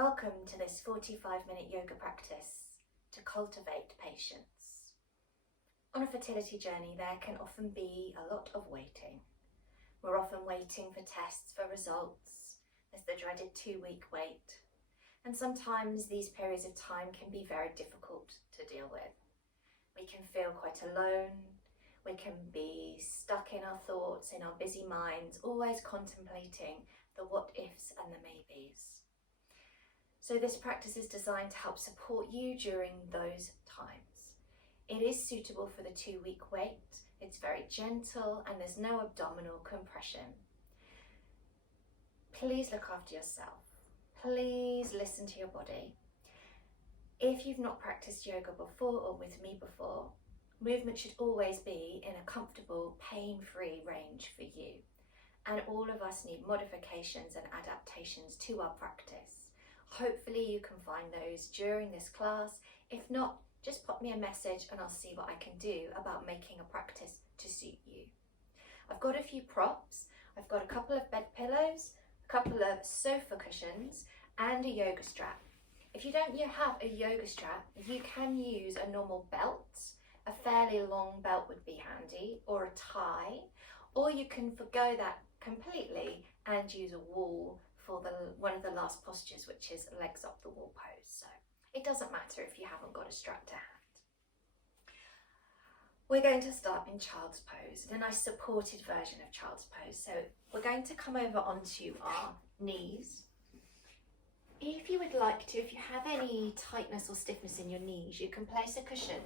Welcome to this 45-minute yoga practice to cultivate patience. On a fertility journey, there can often be a lot of waiting. We're often waiting for tests, for results. There's the dreaded 2-week wait. And sometimes these periods of time can be very difficult to deal with. We can feel quite alone. We can be stuck in our thoughts, in our busy minds, always contemplating the what-ifs and the maybes. So this practice is designed to help support you during those times. It is suitable for the 2-week wait. It's very gentle and there's no abdominal compression. Please look after yourself. Please listen to your body. If you've not practiced yoga before or with me before, movement should always be in a comfortable, pain-free range for you. And all of us need modifications and adaptations to our practice. Hopefully you can find those during this class. If not, just pop me a message and I'll see what I can do about making a practice to suit you. I've got a few props. I've got a couple of bed pillows, a couple of sofa cushions and a yoga strap. If you don't have a yoga strap, you can use a normal belt. A fairly long belt would be handy, or a tie, or you can forgo that completely and use a wall for one of the last postures, which is legs up the wall pose. So it doesn't matter if you haven't got a strap to hand. We're going to start in child's pose, in a nice supported version of child's pose. So we're going to come over onto our knees. If you would like to, if you have any tightness or stiffness in your knees, you can place a cushion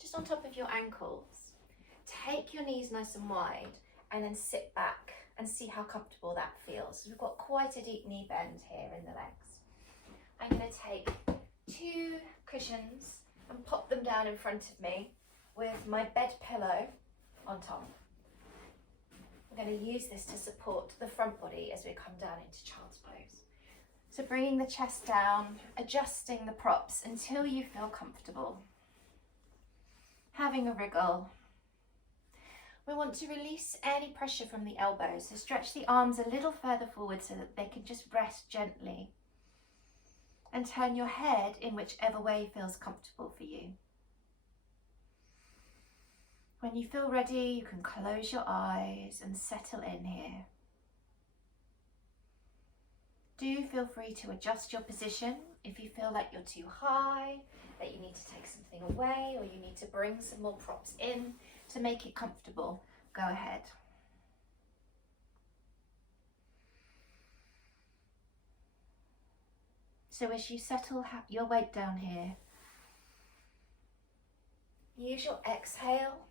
just on top of your ankles. Take your knees nice and wide and then sit back and see how comfortable that feels. We've got quite a deep knee bend here in the legs. I'm going to take 2 cushions and pop them down in front of me with my bed pillow on top. I'm going to use this to support the front body as we come down into child's pose. So bringing the chest down, adjusting the props until you feel comfortable. Having a wriggle. We want to release any pressure from the elbows, so stretch the arms a little further forward so that they can just rest gently. And turn your head in whichever way feels comfortable for you. When you feel ready, you can close your eyes and settle in here. Do feel free to adjust your position if you feel like you're too high, that you need to take something away, or you need to bring some more props in to make it comfortable. Go ahead. So as you settle your weight down here, use your exhale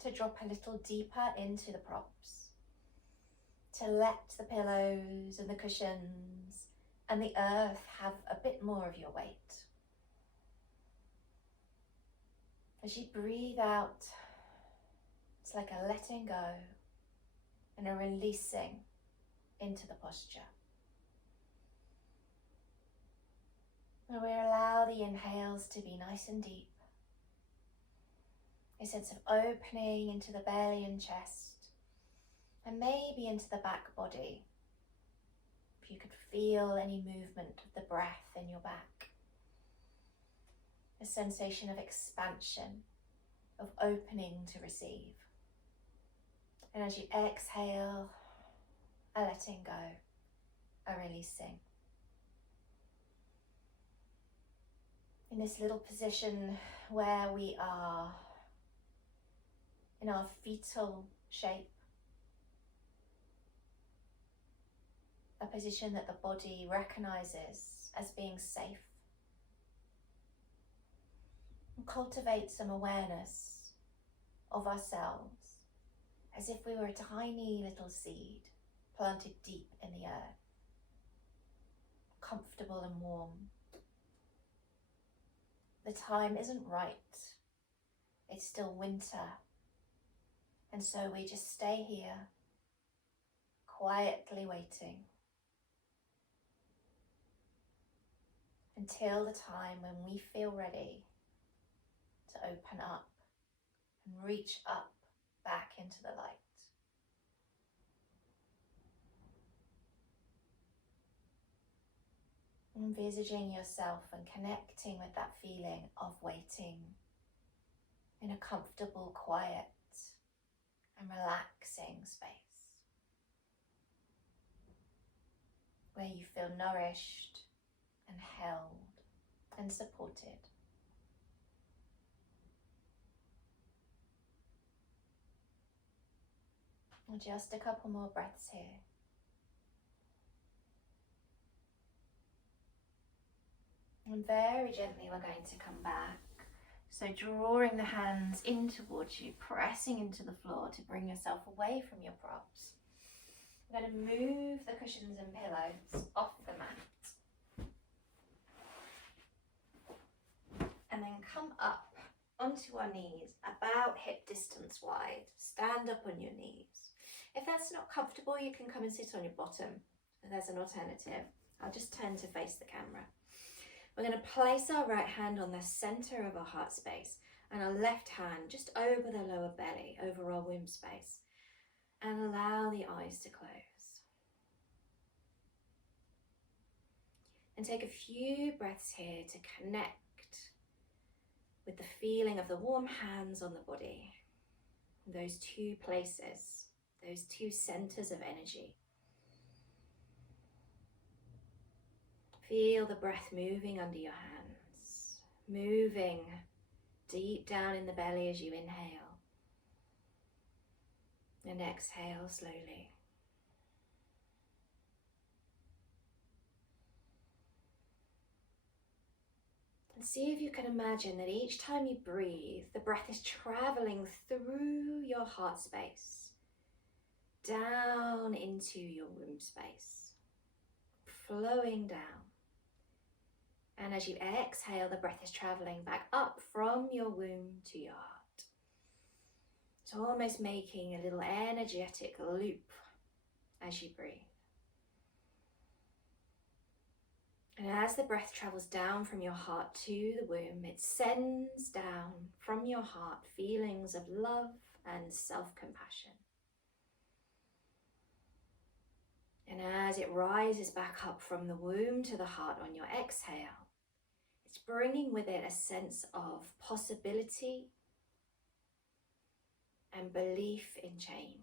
to drop a little deeper into the props, to let the pillows and the cushions and the earth have a bit more of your weight. As you breathe out, it's like a letting go and a releasing into the posture. And we allow the inhales to be nice and deep. A sense of opening into the belly and chest, and maybe into the back body. If you could feel any movement of the breath in your back. A sensation of expansion, of opening to receive. And as you exhale, a letting go, a releasing. In this little position where we are in our fetal shape, a position that the body recognizes as being safe. And cultivate some awareness of ourselves as if we were a tiny little seed planted deep in the earth, comfortable and warm. The time isn't right. It's still winter. And so we just stay here, quietly waiting until the time when we feel ready to open up and reach up back into the light. And envisaging yourself and connecting with that feeling of waiting in a comfortable, quiet and relaxing space where you feel nourished and held and supported. And just a couple more breaths here. And very gently we're going to come back. So drawing the hands in towards you, pressing into the floor to bring yourself away from your props. We're going to move the cushions and pillows off the mat. And then come up onto our knees, about hip distance wide. Stand up on your knees. If that's not comfortable, you can come and sit on your bottom. There's an alternative. I'll just turn to face the camera. We're going to place our right hand on the center of our heart space and our left hand just over the lower belly, over our womb space, and allow the eyes to close. And take a few breaths here to connect with the feeling of the warm hands on the body, those two places, those two centers of energy. Feel the breath moving under your hands, moving deep down in the belly as you inhale and exhale slowly. And see if you can imagine that each time you breathe, the breath is traveling through your heart space, down into your womb space, flowing down. And as you exhale, the breath is traveling back up from your womb to your heart. It's almost making a little energetic loop as you breathe. And as the breath travels down from your heart to the womb, it sends down from your heart feelings of love and self-compassion. And as it rises back up from the womb to the heart on your exhale, it's bringing with it a sense of possibility and belief in change.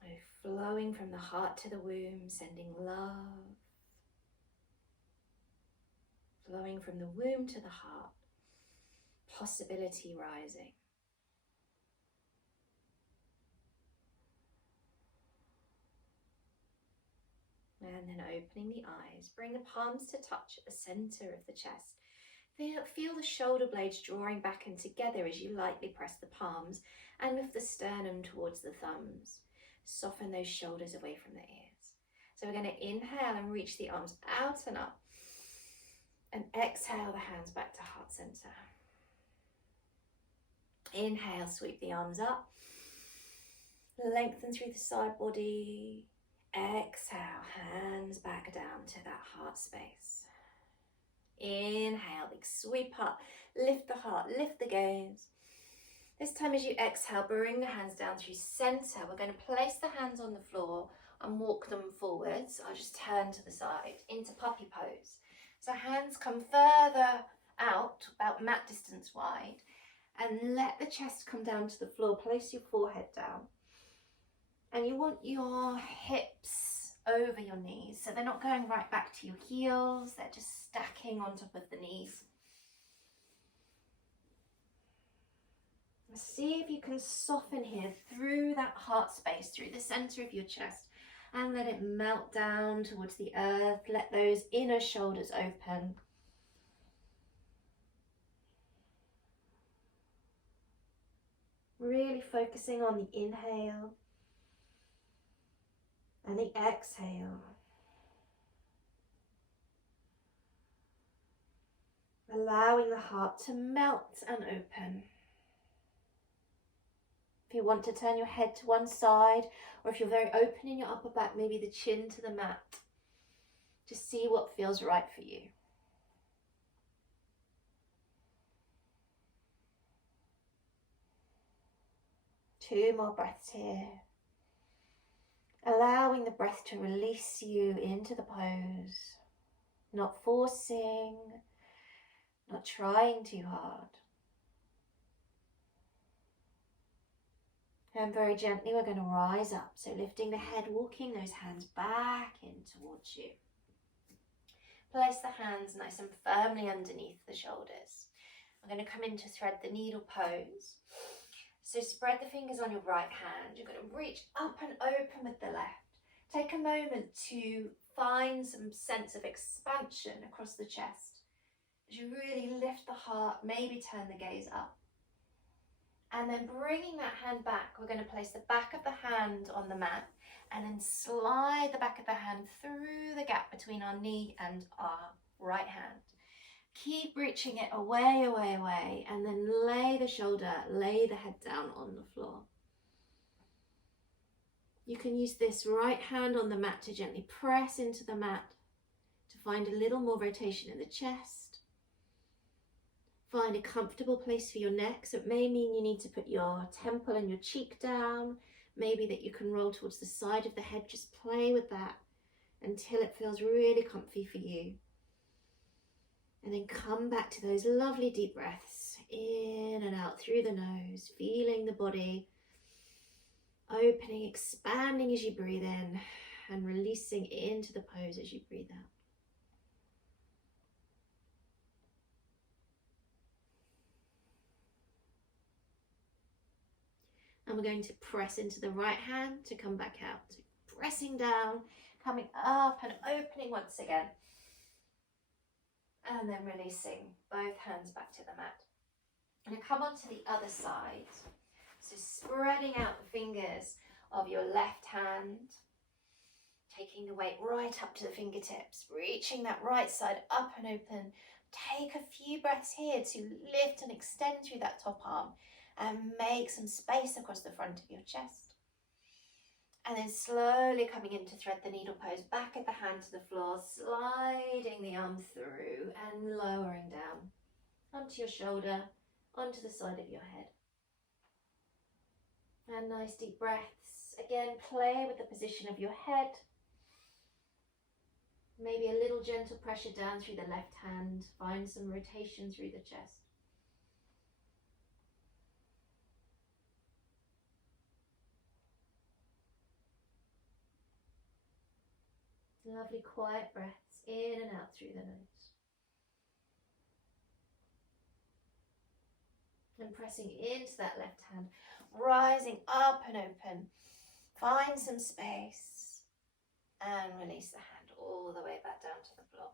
So flowing from the heart to the womb, sending love. Flowing from the womb to the heart, possibility rising. And then opening the eyes, bring the palms to touch at the center of the chest. Feel the shoulder blades drawing back and together as you lightly press the palms and lift the sternum towards the thumbs. Soften those shoulders away from the ears. So we're going to inhale and reach the arms out and up. And exhale the hands back to heart center. Inhale, sweep the arms up. Lengthen through the side body. Exhale, hands back down to that heart space. Inhale, big sweep up, lift the heart, lift the gaze. This time as you exhale, bring the hands down through center. We're going to place the hands on the floor and walk them forwards. I'll just turn to the side into puppy pose. So hands come further out, about mat distance wide, and let the chest come down to the floor. Place your forehead down. And you want your hips over your knees, so they're not going right back to your heels, they're just stacking on top of the knees. See if you can soften here through that heart space, through the center of your chest, and let it melt down towards the earth. Let those inner shoulders open. Really focusing on the inhale and the exhale. Allowing the heart to melt and open. If you want to turn your head to one side, or if you're very open in your upper back, maybe the chin to the mat. Just see what feels right for you. Two more breaths here. Allowing the breath to release you into the pose, not forcing, not trying too hard. And very gently we're going to rise up. So lifting the head, walking those hands back in towards you. Place the hands nice and firmly underneath the shoulders. I'm going to come in to thread the needle pose. So spread the fingers on your right hand. You're going to reach up and open with the left. Take a moment to find some sense of expansion across the chest. As you really lift the heart, maybe turn the gaze up. And then bringing that hand back, we're going to place the back of the hand on the mat and then slide the back of the hand through the gap between our knee and our right hand. Keep reaching it away, away, away, and then lay the shoulder, lay the head down on the floor. You can use this right hand on the mat to gently press into the mat to find a little more rotation in the chest. Find a comfortable place for your neck. So it may mean you need to put your temple and your cheek down. Maybe that you can roll towards the side of the head. Just play with that until it feels really comfy for you. And then come back to those lovely deep breaths in and out through the nose, feeling the body opening, expanding as you breathe in and releasing into the pose as you breathe out. And we're going to press into the right hand to come back out. So pressing down, coming up and opening once again. And then releasing both hands back to the mat. And come on to the other side. So spreading out the fingers of your left hand. Taking the weight right up to the fingertips. Reaching that right side up and open. Take a few breaths here to lift and extend through that top arm. And make some space across the front of your chest. And then slowly coming in to thread the needle pose, back of the hand to the floor, sliding the arm through and lowering down onto your shoulder, onto the side of your head. And nice deep breaths. Again, play with the position of your head. Maybe a little gentle pressure down through the left hand. Find some rotation through the chest. Lovely quiet breaths in and out through the nose. And pressing into that left hand, rising up and open. Find some space and release the hand all the way back down to the floor.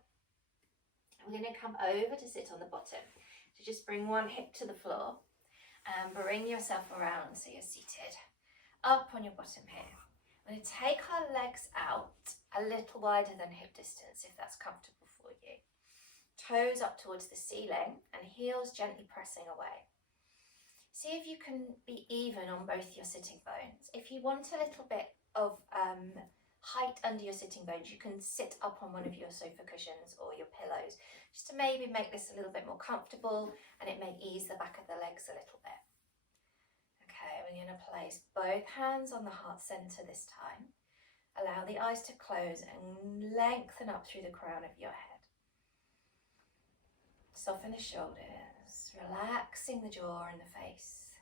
We're going to come over to sit on the bottom. So just bring one hip to the floor and bring yourself around so you're seated up on your bottom here. We're going to take our legs out a little wider than hip distance if that's comfortable for you. Toes up towards the ceiling and heels gently pressing away. See if you can be even on both your sitting bones. If you want a little bit of height under your sitting bones, you can sit up on one of your sofa cushions or your pillows just to maybe make this a little bit more comfortable, and it may ease the back of the legs a little bit. Okay, we're going to place both hands on the heart center this time. Allow the eyes to close and lengthen up through the crown of your head. Soften the shoulders, relaxing the jaw and the face.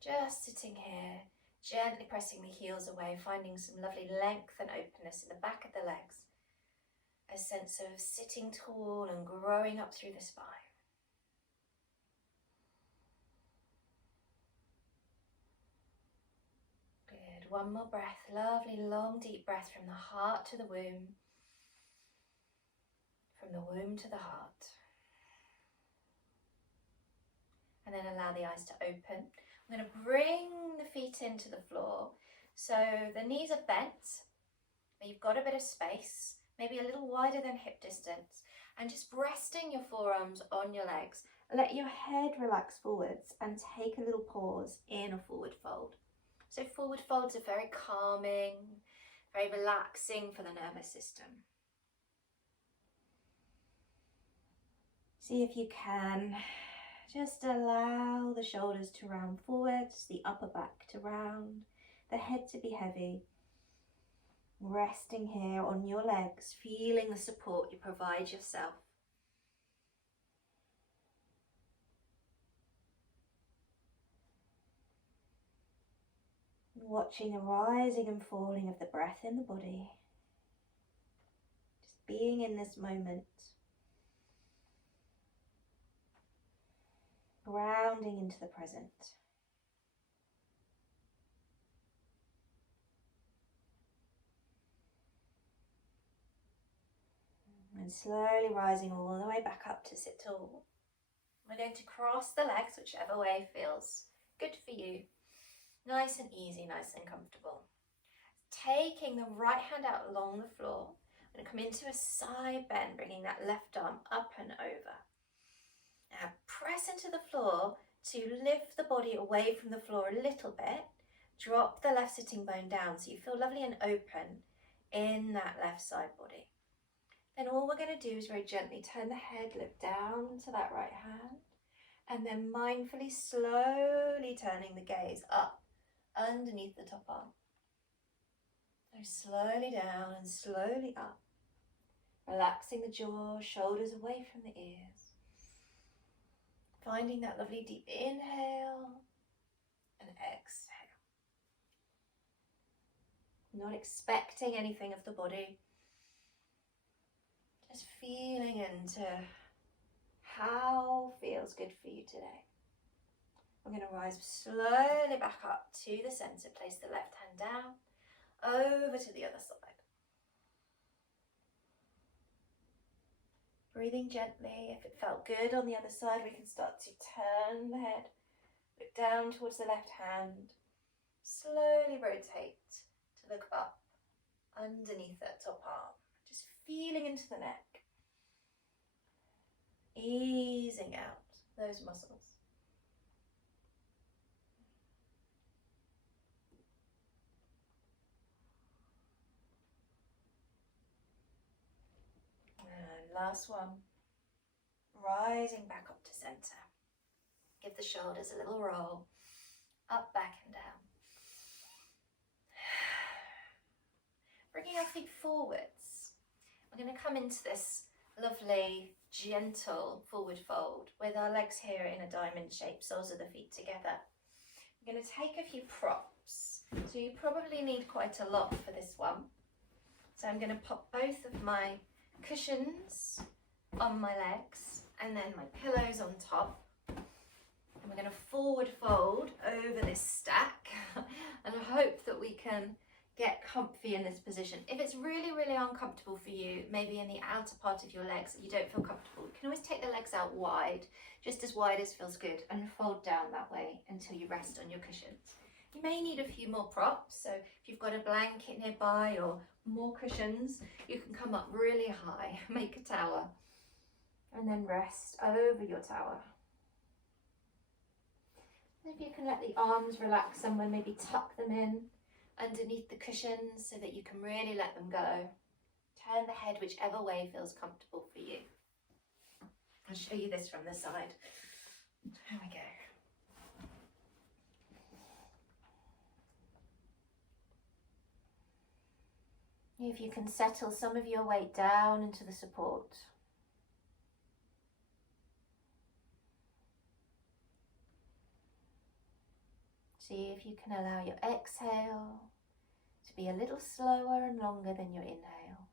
Just sitting here, gently pressing the heels away, finding some lovely length and openness in the back of the legs. A sense of sitting tall and growing up through the spine. Good, one more breath, lovely long deep breath from the heart to the womb. From the womb to the heart. And then allow the eyes to open. I'm going to bring the feet into the floor. So the knees are bent, but you've got a bit of space, maybe a little wider than hip distance. And just resting your forearms on your legs. Let your head relax forwards and take a little pause in a forward fold. So forward folds are very calming, very relaxing for the nervous system. See if you can just allow the shoulders to round forwards, the upper back to round, the head to be heavy. Resting here on your legs, feeling the support you provide yourself. Watching the rising and falling of the breath in the body. Just being in this moment. Grounding into the present. And slowly rising all the way back up to sit tall. We're going to cross the legs whichever way feels good for you. Nice and easy, nice and comfortable. Taking the right hand out along the floor. I'm going to come into a side bend, bringing that left arm up and over. Now press into the floor to lift the body away from the floor a little bit. Drop the left sitting bone down so you feel lovely and open in that left side body. Then all we're going to do is very gently turn the head, look down to that right hand, and then mindfully, slowly turning the gaze up underneath the top arm. So slowly down and slowly up. Relaxing the jaw, shoulders away from the ears. Finding that lovely deep inhale and exhale. Not expecting anything of the body. Just feeling into how feels good for you today. We're going to rise slowly back up to the center. Place the left hand down, over to the other side. Breathing gently. If it felt good on the other side, we can start to turn the head, look down towards the left hand, slowly rotate to look up underneath that top arm. Just feeling into the neck, easing out those muscles. And last one, rising back up to center. Give the shoulders a little roll, up, back and down. Bringing our feet forwards. We're going to come into this lovely, gentle forward fold with our legs here in a diamond shape, soles of the feet together. I'm going to take a few props. So you probably need quite a lot for this one. So I'm going to pop both of my cushions on my legs and then my pillows on top. And we're going to forward fold over this stack and hope that we can get comfy in this position. If it's really, really uncomfortable for you, maybe in the outer part of your legs that you don't feel comfortable, you can always take the legs out wide, just as wide as feels good, and fold down that way until you rest on your cushions. You may need a few more props, so if you've got a blanket nearby or more cushions, you can come up really high, make a tower, and then rest over your tower. If you can let the arms relax somewhere, maybe tuck them in underneath the cushions so that you can really let them go. Turn the head whichever way feels comfortable for you. I'll show you this from the side. There we go. If you can settle some of your weight down into the support. See if you can allow your exhale to be a little slower and longer than your inhale.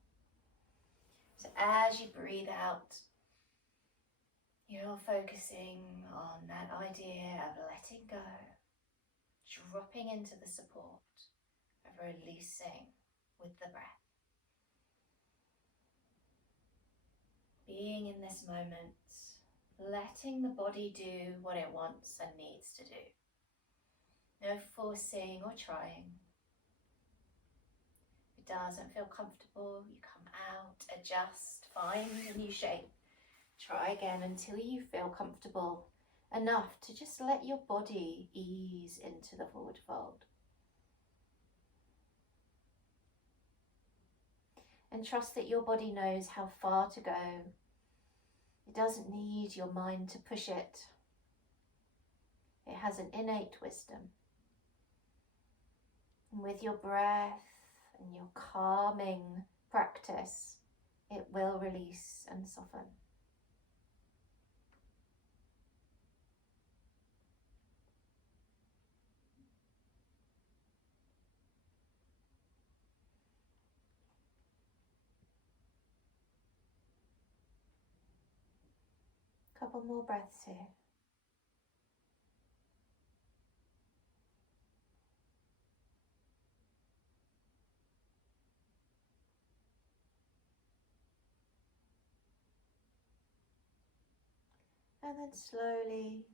So as you breathe out, you're focusing on that idea of letting go, dropping into the support, of releasing with the breath. Being in this moment, letting the body do what it wants and needs to do. No forcing or trying. If it doesn't feel comfortable, you come out, adjust, find a new shape. Try again until you feel comfortable enough to just let your body ease into the forward fold. And trust that your body knows how far to go. It doesn't need your mind to push it. It has an innate wisdom. And with your breath and your calming practice, it will release and soften. Couple more breaths here. And then slowly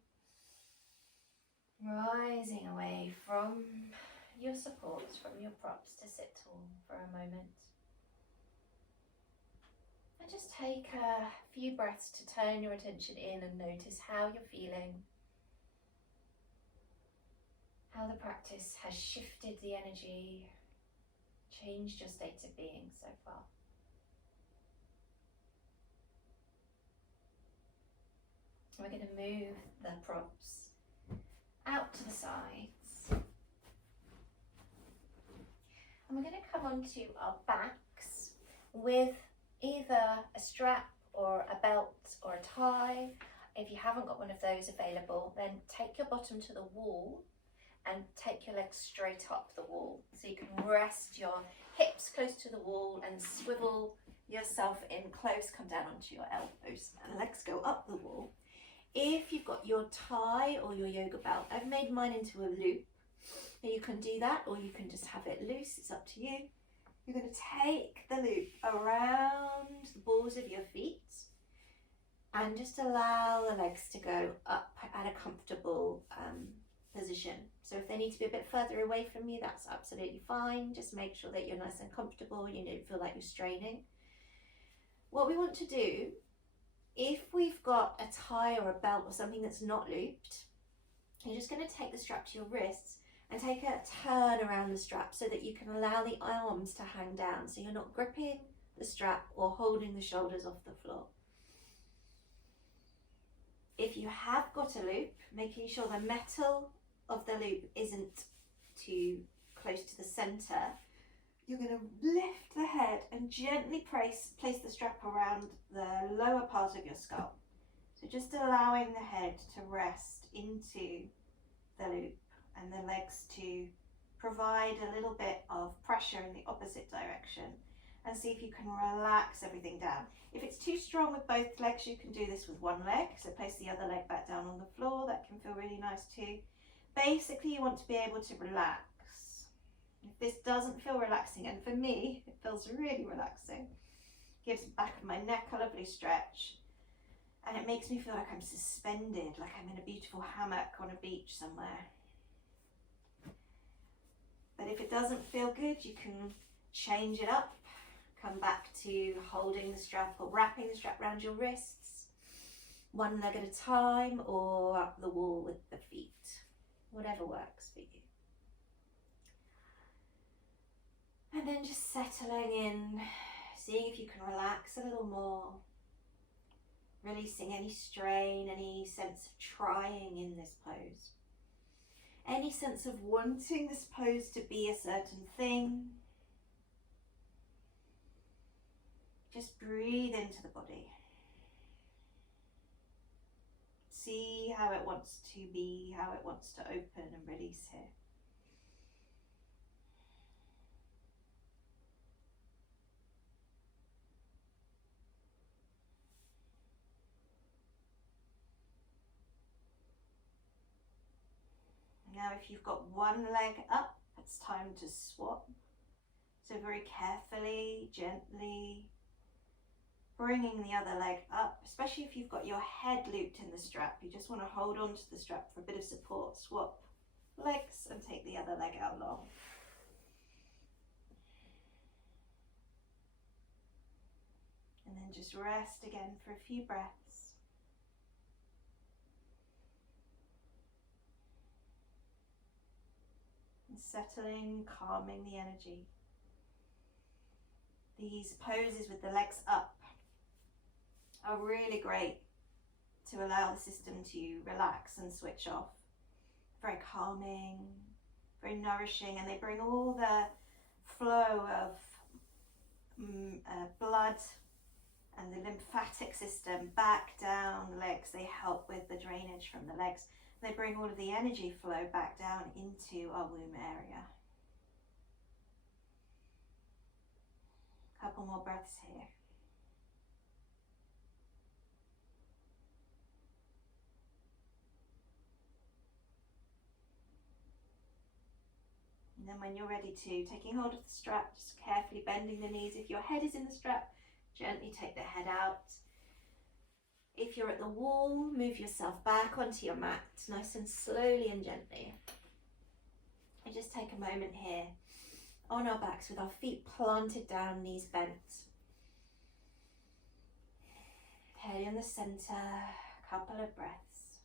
rising away from your supports, from your props, to sit tall for a moment. And just take a few breaths to turn your attention in and notice how you're feeling, how the practice has shifted the energy, changed your state of being so far. We're going to move the props out to the sides. And we're going to come onto our backs with either a strap or a belt or a tie. If you haven't got one of those available, then take your bottom to the wall and take your legs straight up the wall. So you can rest your hips close to the wall and swivel yourself in close, come down onto your elbows and legs go up the wall. If you've got your tie or your yoga belt, I've made mine into a loop. Now you can do that or you can just have it loose, it's up to you. You're going to take the loop around the balls of your feet and just allow the legs to go up at a comfortable position. So if they need to be a bit further away from you, that's absolutely fine. Just make sure that you're nice and comfortable, you don't feel like you're straining. What we want to do, if we've got a tie or a belt or something that's not looped, you're just going to take the strap to your wrists and take a turn around the strap so that you can allow the arms to hang down, so you're not gripping the strap or holding the shoulders off the floor. If you have got a loop, making sure the metal of the loop isn't too close to the center, you're going to lift the head and gently place the strap around the lower part of your skull. So just allowing the head to rest into the loop and the legs to provide a little bit of pressure in the opposite direction, and see if you can relax everything down. If it's too strong with both legs, you can do this with one leg. So place the other leg back down on the floor. That can feel really nice too. Basically, you want to be able to relax. If this doesn't feel relaxing, and for me, it feels really relaxing, gives the back of my neck a lovely stretch, and it makes me feel like I'm suspended, like I'm in a beautiful hammock on a beach somewhere. But if it doesn't feel good, you can change it up. Come back to holding the strap or wrapping the strap around your wrists, one leg at a time, or up the wall with the feet, whatever works for you. And then just settling in, seeing if you can relax a little more, releasing any strain, any sense of trying in this pose, any sense of wanting this pose to be a certain thing. Just breathe into the body. See how it wants to be, how it wants to open and release here. Now if you've got one leg up, it's time to swap. So very carefully, gently, bringing the other leg up, especially if you've got your head looped in the strap. You just want to hold on to the strap for a bit of support. Swap legs and take the other leg out long. And then just rest again for a few breaths. And settling, calming the energy. These poses with the legs up are really great to allow the system to relax and switch off. Very calming, very nourishing, and they bring all the flow of blood and the lymphatic system back down the legs. They help with the drainage from the legs. They bring all of the energy flow back down into our womb area. Couple more breaths here. And then when you're ready to, taking hold of the strap, just carefully bending the knees. If your head is in the strap, gently take the head out. If you're at the wall, move yourself back onto your mat, nice and slowly and gently. And just take a moment here on our backs with our feet planted down, knees bent. Head in the center, couple of breaths.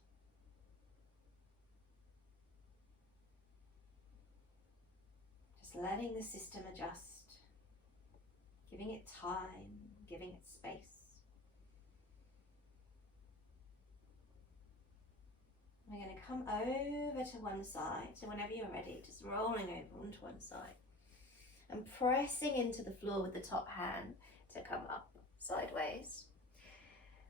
Just letting the system adjust, giving it time, giving it space. We're going to come over to one side, so whenever you're ready, just rolling over onto one side and pressing into the floor with the top hand to come up sideways.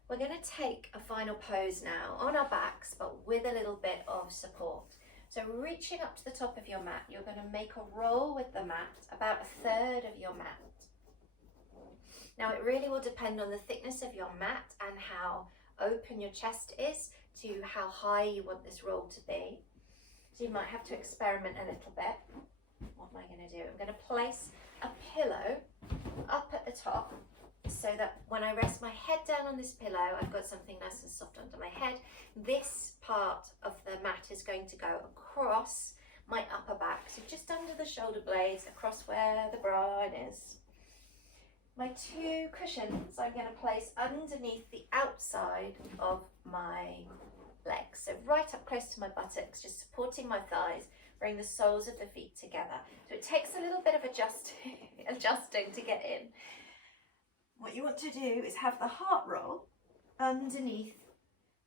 We're going to take a final pose now on our backs, but with a little bit of support. So reaching up to the top of your mat, you're going to make a roll with the mat, about a third of your mat. Now it really will depend on the thickness of your mat and how open your chest is to how high you want this roll to be. So you might have to experiment a little bit. What am I going to do? I'm going to place a pillow up at the top so that when I rest my head down on this pillow, I've got something nice and soft under my head. This part of the mat is going to go across my upper back, so just under the shoulder blades, across where the bra line is. My two cushions I'm going to place underneath the outside of my legs, so right up close to my buttocks, just supporting my thighs, bring the soles of the feet together. So it takes a little bit of adjusting to get in. What you want to do is have the heart roll underneath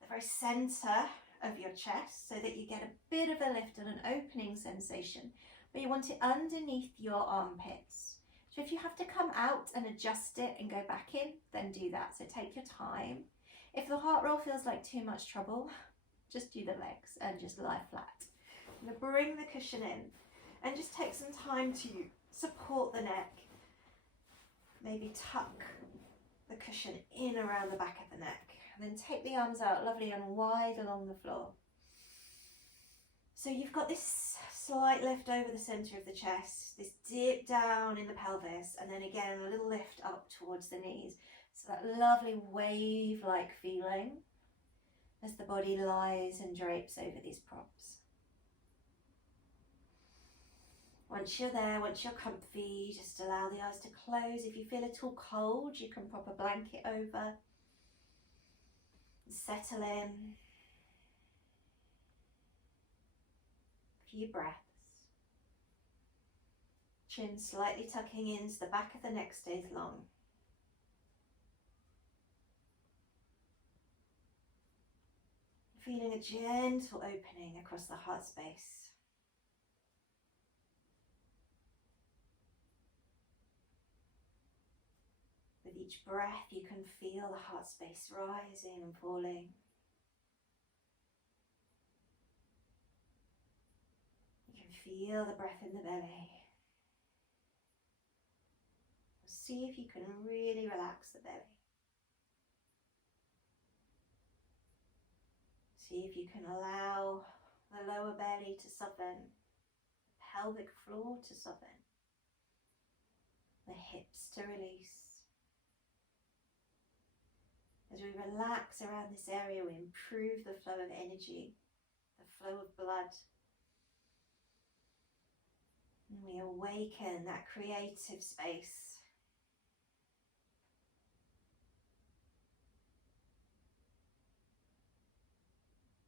the very center of your chest so that you get a bit of a lift and an opening sensation, but you want it underneath your armpits. So if you have to come out and adjust it and go back in, then do that. So take your time. If the heart roll feels like too much trouble, just do the legs and just lie flat. I'm going to bring the cushion in and just take some time to support the neck. Maybe tuck the cushion in around the back of the neck. And then take the arms out lovely and wide along the floor. So you've got this slight lift over the center of the chest, this dip down in the pelvis, and then again a little lift up towards the knees. So that lovely wave-like feeling as the body lies and drapes over these props. Once you're there, once you're comfy, just allow the eyes to close. If you feel at all cold, you can prop a blanket over. Settle in. A few breaths. Chin slightly tucking in so the back of the neck stays long. Feeling a gentle opening across the heart space. With each breath, you can feel the heart space rising and falling. You can feel the breath in the belly. See if you can really relax the belly. See if you can allow the lower belly to soften, the pelvic floor to soften, the hips to release. As we relax around this area, we improve the flow of energy, the flow of blood. And we awaken that creative space.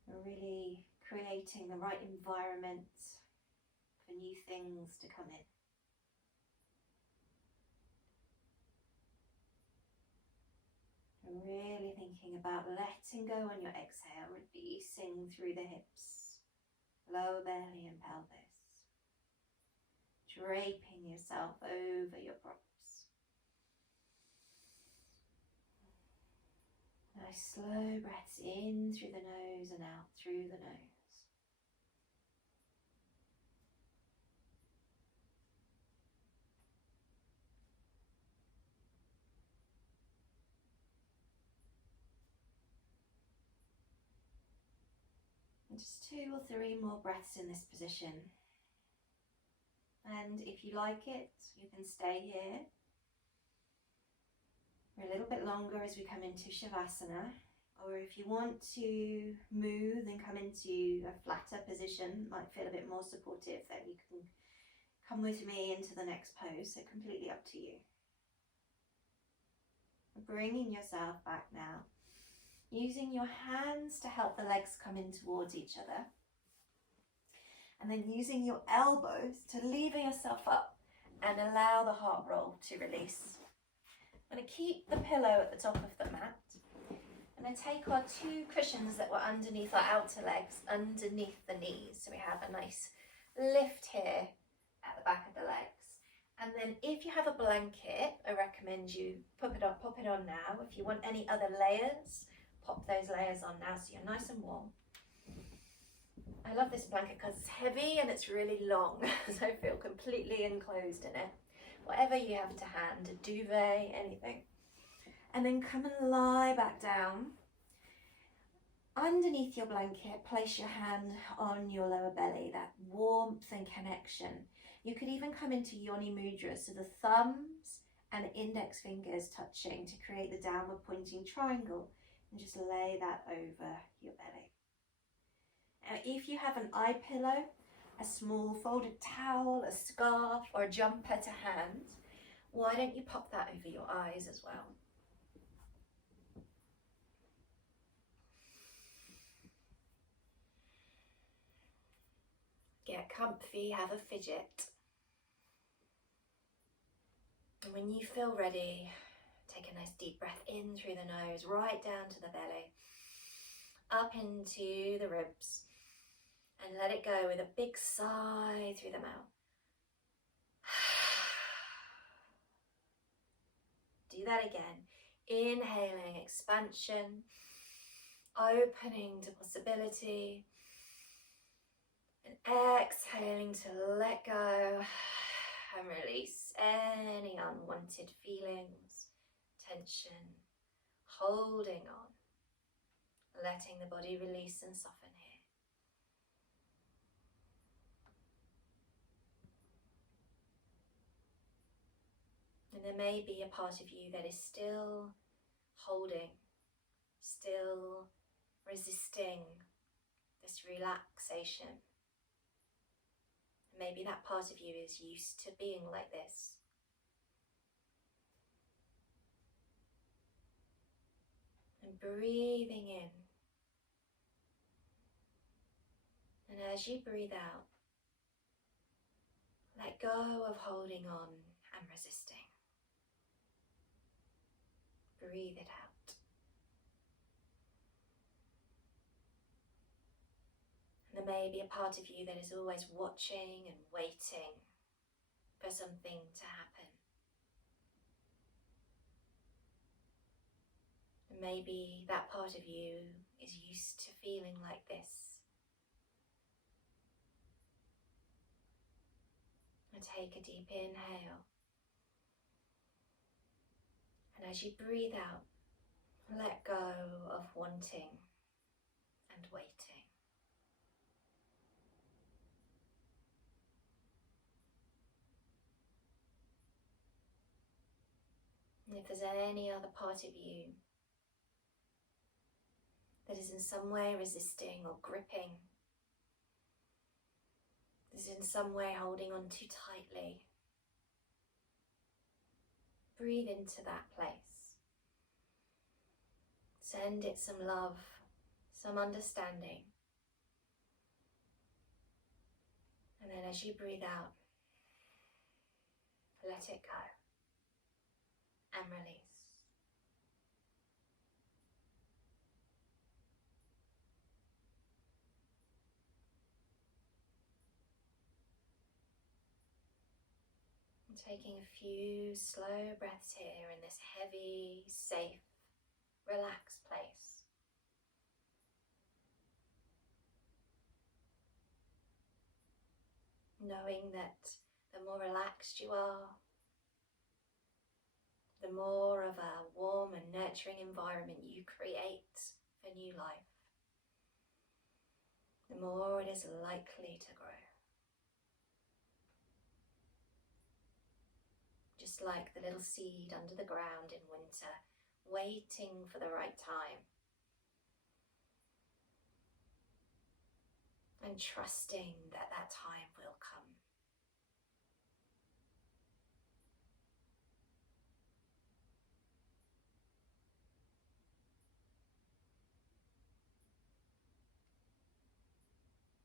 We're really creating the right environment for new things to come in. Really thinking about letting go on your exhale, releasing through the hips, lower belly and pelvis. draping yourself over your props. Nice slow breaths in through the nose and out through the nose. And just 2 or 3 more breaths in this position. And if you like it, you can stay here for a little bit longer as we come into Shavasana. Or if you want to move and come into a flatter position, might feel a bit more supportive, then you can come with me into the next pose. So completely up to you. Bringing yourself back now. Using your hands to help the legs come in towards each other. And then using your elbows to lever yourself up and allow the heart roll to release. I'm going to keep the pillow at the top of the mat. I'm going to take our 2 cushions that were underneath our outer legs, underneath the knees. So we have a nice lift here at the back of the legs. And then if you have a blanket, I recommend you pop it on now. If you want any other layers, pop those layers on now so you're nice and warm. I love this blanket because it's heavy and it's really long, so I feel completely enclosed in it. Whatever you have to hand, a duvet, anything. And then come and lie back down. Underneath your blanket, place your hand on your lower belly, that warmth and connection. You could even come into Yoni Mudra, so the thumbs and the index fingers touching to create the downward pointing triangle, and just lay that over your belly. Now, if you have an eye pillow, a small folded towel, a scarf, or a jumper to hand, why don't you pop that over your eyes as well? Get comfy, have a fidget. And when you feel ready, take a nice deep breath in through the nose, right down to the belly, up into the ribs, and let it go with a big sigh through the mouth. Do that again. Inhaling expansion, opening to possibility, and exhaling to let go and release any unwanted feelings, tension, holding on, letting the body release and soften here. And there may be a part of you that is still holding, still resisting this relaxation. Maybe that part of you is used to being like this. And breathing in. And as you breathe out, let go of holding on and resisting. Breathe it out. And there may be a part of you that is always watching and waiting for something to happen. And maybe that part of you is used to feeling like this. And take a deep inhale. And as you breathe out, let go of wanting and waiting. And if there's any other part of you that is in some way resisting or gripping, that is in some way holding on too tightly, breathe into that place. Send it some love, some understanding. And then as you breathe out, let it go and release. Taking a few slow breaths here in this heavy, safe, relaxed place. Knowing that the more relaxed you are, the more of a warm and nurturing environment you create for new life, the more it is likely to grow. Just like the little seed under the ground in winter, waiting for the right time. And trusting that that time will come.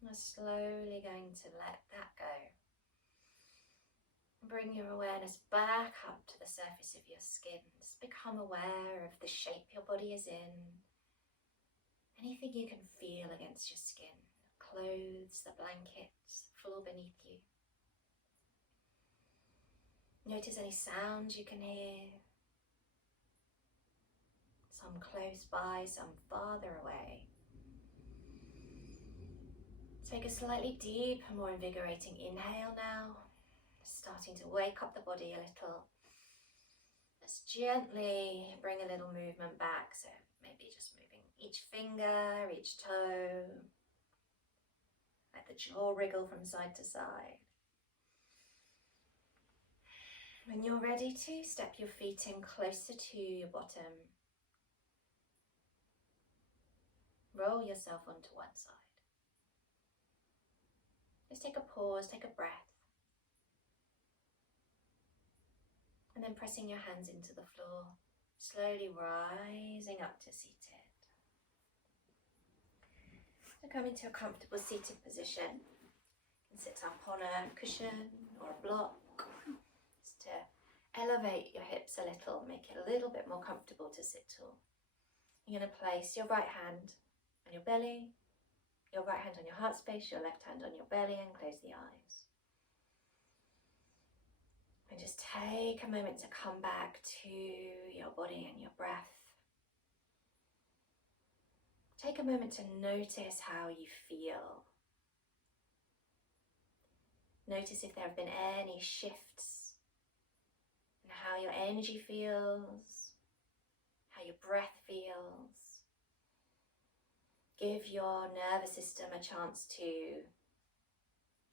We're slowly going to let that go. Bring your awareness back up to the surface of your skin. Just become aware of the shape your body is in. Anything you can feel against your skin. Clothes, the blankets, the floor beneath you. Notice any sounds you can hear. Some close by, some farther away. Take a slightly deeper, more invigorating inhale now. Starting to wake up the body a little. Just gently bring a little movement back. So maybe just moving each finger, each toe. Let the jaw wriggle from side to side. When you're ready to, step your feet in closer to your bottom. Roll yourself onto one side. Just take a pause, take a breath. And then pressing your hands into the floor, slowly rising up to seated. So come into a comfortable seated position. You can sit up on a cushion or a block. Just to elevate your hips a little, make it a little bit more comfortable to sit tall. You're going to place your right hand on your belly, your right hand on your heart space, your left hand on your belly, and close the eyes. And just take a moment to come back to your body and your breath. Take a moment to notice how you feel. Notice if there have been any shifts in how your energy feels, how your breath feels. Give your nervous system a chance to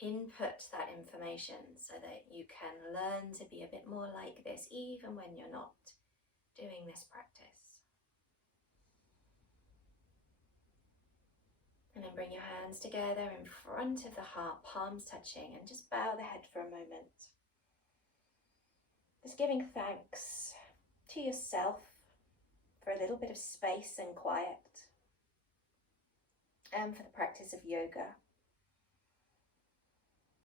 input that information so that you can learn to be a bit more like this even when you're not doing this practice. And then bring your hands together in front of the heart, palms touching, and just bow the head for a moment. Just giving thanks to yourself for a little bit of space and quiet, and for the practice of yoga.